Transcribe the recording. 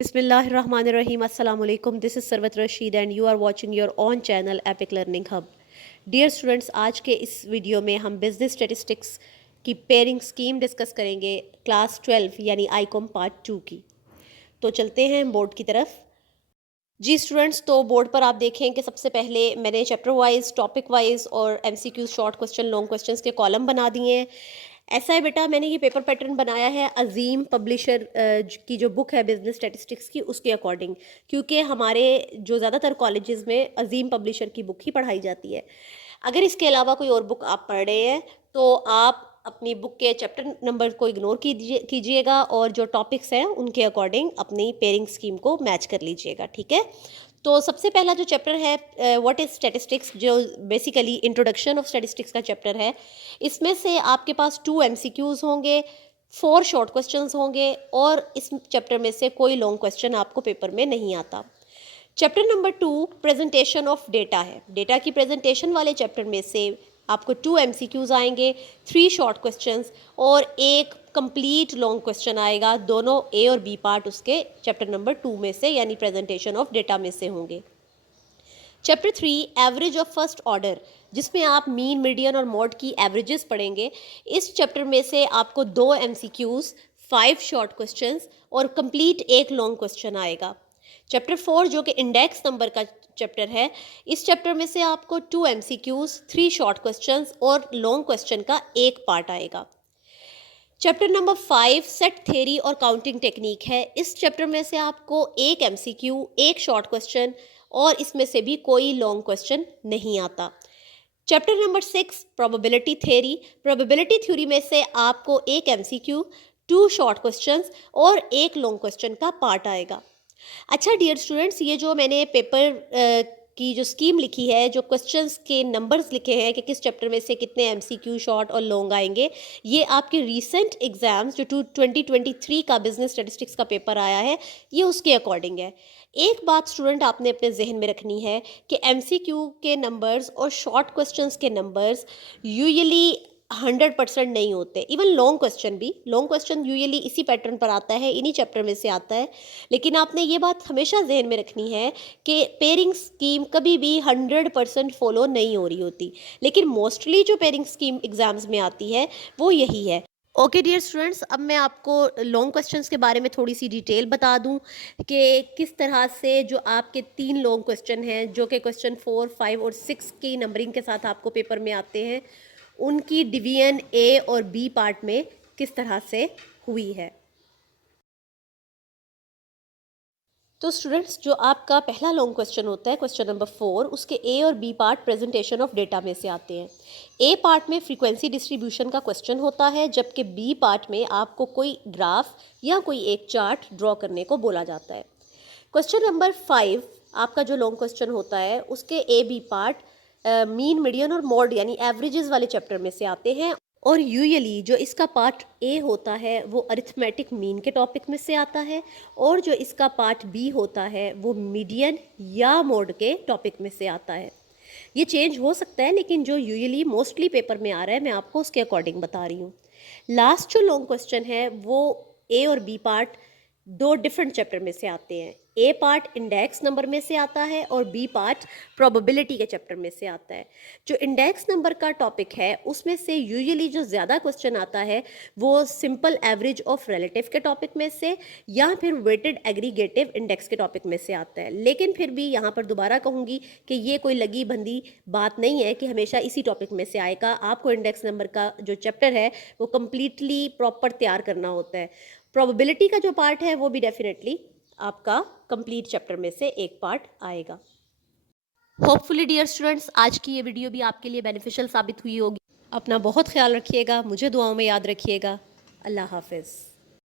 Bismillahirrahmanirrahim. Assalamu alaikum. This is Sarwat Rashid and you are watching your own channel Epic Learning Hub. Dear students, आज के इस video में हम business statistics की pairing scheme discuss करेंगे class 12 यानी Icom part 2 की। तो चलते हैं बोर्ड की तरफ। जी स्टूडेंट्स, तो बोर्ड पर आप देखें कि सबसे पहले मैंने चैप्टर वाइज, टॉपिक वाइज और MCQ, short question, long questions के कॉलम बना दिए हैं। ऐसा है बेटा, मैंने ये पेपर पैटर्न बनाया है अजीम पब्लिशर की जो बुक है बिजनेस स्टैटिस्टिक्स की, उसके अकॉर्डिंग, क्योंकि हमारे जो ज़्यादातर कॉलेजेस में अजीम पब्लिशर की बुक ही पढ़ाई जाती है। अगर इसके अलावा कोई और बुक आप पढ़ रहे हैं तो आप अपनी बुक के चैप्टर नंबर को इग्नोर कीजिएगा और जो टॉपिक्स हैं उनके अकॉर्डिंग अपनी पेयरिंग स्कीम को मैच कर लीजिएगा, ठीक है। तो सबसे पहला जो चैप्टर है व्हाट इज़ स्टैटिस्टिक्स, जो बेसिकली इंट्रोडक्शन ऑफ स्टैटिस्टिक्स का चैप्टर है, इसमें से आपके पास 2 एमसीक्यूज़ होंगे, 4 शॉर्ट क्वेश्चंस होंगे और इस चैप्टर में से कोई लॉन्ग क्वेश्चन आपको पेपर में नहीं आता। Chapter number 2 presentation of data है। डेटा की प्रेजेंटेशन वाले चैप्टर में से आपको 2 एमसीक्यूज़ आएंगे, 3 शॉर्ट क्वेश्चंस और एक कंप्लीट लॉन्ग क्वेश्चन आएगा। दोनों ए और बी पार्ट उसके चैप्टर नंबर 2 में से यानी प्रेजेंटेशन ऑफ डेटा में से होंगे। Chapter 3 average of first order, जिसमें आप मीन, मीडियन और मॉड की एवरेजेस पढ़ेंगे। इस चैप्टर में से आपको 2 एमसीक्यूज़, 5 शॉर्ट क्वेश्चंस और कंप्लीट एक लॉन्ग क्वेश्चन आएगा। चैप्टर 4 जो कि इंडेक्स नंबर का चैप्टर है, इस चैप्टर में से आपको 2 एमसीक्यूज़, 3 शॉर्ट क्वेश्चंस और लॉन्ग क्वेश्चन का एक पार्ट आएगा। चैप्टर नंबर 5 सेट थ्योरी और काउंटिंग टेक्निक है। इस चैप्टर में से आपको एक एमसीक्यू, एक शॉर्ट क्वेश्चन और इसमें से भी कोई लॉन्ग क्वेश्चन नहीं आता। Chapter number 6 probability theory. Probability theory में से आपको एक एमसीक्यू, 2 शॉर्ट क्वेश्चंस और एक लॉन्ग क्वेश्चन का पार्ट आएगा। अच्छा डियर स्टूडेंट्स, ये जो मैंने पेपर की जो स्कीम लिखी है, जो क्वेश्चंस के नंबर्स लिखे हैं कि किस चैप्टर में से कितने एमसीक्यू, शॉर्ट और लॉन्ग आएंगे, ये आपके रीसेंट एग्जाम्स जो 2023 का बिजनेस स्टैटिस्टिक्स का पेपर आया है, ये उसके अकॉर्डिंग है। एक बात स्टूडेंट आपने अपने जहन में रखनी है कि एमसीक्यू के नंबर्स और शॉर्ट क्वेश्चंस के नंबर्स यूजुअली 100% नहीं होते। इवन लॉन्ग क्वेश्चन यूजुअली इसी पैटर्न पर आता है, इन्हीं चैप्टर में से आता है। लेकिन आपने ये बात हमेशा जहन में रखनी है कि पेयरिंग स्कीम कभी भी 100% फॉलो नहीं हो रही होती, लेकिन मोस्टली जो पेयरिंग स्कीम एग्जाम्स में आती है वो यही है। ओके डियर स्टूडेंट्स, अब मैं आपको लॉन्ग क्वेश्चंस के बारे में थोड़ी सी डिटेल बता दूं कि किस तरह से जो आपके 3 लॉन्ग क्वेश्चन हैं, जो कि क्वेश्चन 4, 5 और 6 की नंबरिंग के साथ आपको पेपर में आते हैं, उनकी डिवीजन ए और बी पार्ट में किस तरह से हुई है। तो स्टूडेंट्स, जो आपका पहला लॉन्ग क्वेश्चन होता है, क्वेश्चन नंबर 4, उसके ए और B part presentation of data में से आते हैं। ए पार्ट में फ्रीक्वेंसी डिस्ट्रीब्यूशन का क्वेश्चन होता है, जबकि बी पार्ट में आपको कोई ग्राफ या कोई एक चार्ट ड्रॉ करने को बोला जाता है। क्वेश्चन नंबर 5 आपका जो लॉन्ग क्वेश्चन होता है, उसके A B part mean, median और मॉड यानी एवरेजेस वाले चैप्टर में से आते हैं। और यूजुअली जो इसका पार्ट ए होता है वो अरिथमेटिक मीन के टॉपिक में से आता है और जो इसका पार्ट बी होता है वो मीडियन या मोड के टॉपिक में से आता है। ये चेंज हो सकता है, लेकिन जो यूजुअली मोस्टली पेपर में आ रहा है मैं आपको उसके अकॉर्डिंग बता रही हूँ। लास्ट जो लॉन्ग क्वेश्चन है वो ए और बी पार्ट 2 डिफरेंट चैप्टर में से आते हैं। ए पार्ट इंडेक्स नंबर में से आता है और बी पार्ट प्रोबेबिलिटी के चैप्टर में से आता है। जो इंडेक्स नंबर का टॉपिक है उसमें से यूजुअली जो ज़्यादा क्वेश्चन आता है वो सिंपल एवरेज ऑफ रिलेटिव के टॉपिक में से या फिर वेटेड एग्रीगेटिव इंडेक्स के टॉपिक में से आता है। लेकिन फिर भी यहाँ पर दोबारा कहूँगी कि ये कोई लगी बंदी बात नहीं है कि हमेशा इसी टॉपिक में से आएगा। आपको इंडेक्स नंबर का जो चैप्टर है वो कम्प्लीटली प्रॉपर तैयार करना होता है। प्रोबेबिलिटी का जो पार्ट है वो भी डेफिनेटली आपका कंप्लीट चैप्टर में से एक पार्ट आएगा। होपफुली डियर स्टूडेंट्स, आज की ये वीडियो भी आपके लिए बेनिफिशियल साबित हुई होगी। अपना बहुत ख्याल रखिएगा, मुझे दुआओं में याद रखिएगा। अल्लाह हाफिज़।